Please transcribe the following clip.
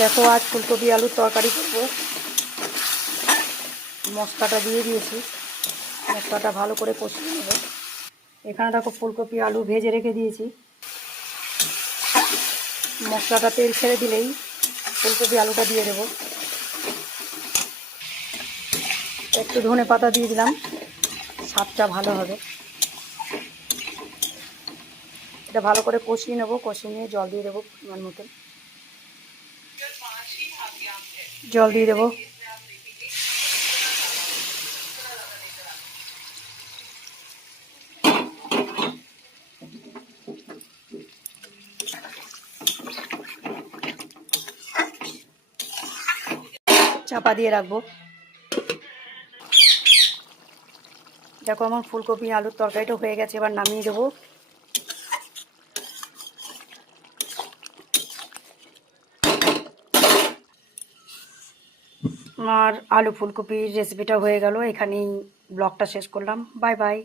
দেখো আজ ফুলকপি আলুর তরকারি করবো। মশলাটা দিয়ে দিয়েছি, মশলাটা ভালো করে কষিয়ে নেব। এখানে দেখো ফুলকপি আলু ভেজে রেখে দিয়েছি। মশলাটা তেল ছেড়ে দিলেই ফুলকপি আলুটা দিয়ে দেবো। একটু ধনে পাতা দিয়ে দিলাম, স্বাদটা ভালো হবে। এটা ভালো করে কষিয়ে নেবো, কষিয়ে নিয়ে জল দিয়ে দেবো পরিমাণ মতন। জল দিয়ে দেবো। চাপা দিয়ে রাখবো। দেখো আমার ফুলকপি আলুর তরকারিটা হয়ে গেছে, এবার নামিয়ে দেবো। আমার আলু ফুলকপির রেসিপিটা হয়ে গেল। এখানেই ব্লগটা শেষ করলাম। Bye bye.